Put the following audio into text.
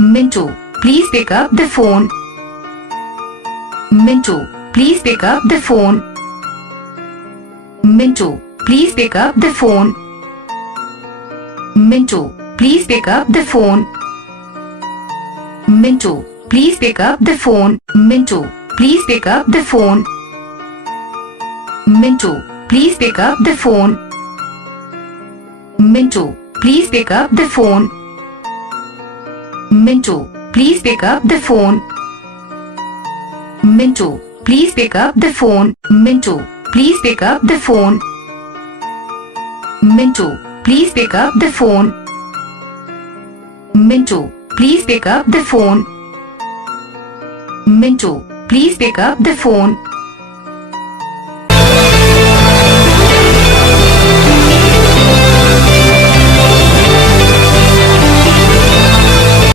Mintu, please pick up the phone. Mintu, please pick up the phone. Mintu, please pick up the phone. Mintu, please pick up the phone. Mintu, please pick up the phone. Mintu, please pick up the phone. Mintu, please pick up the phone. Mintu, please pick up the phone. Mintu, please pick up the phone. Mintu, please pick up the phone. Mintu, please pick up the phone. Mintu, please pick up the phone. Mintu, please pick up the phone. Mintu, please pick up the phone.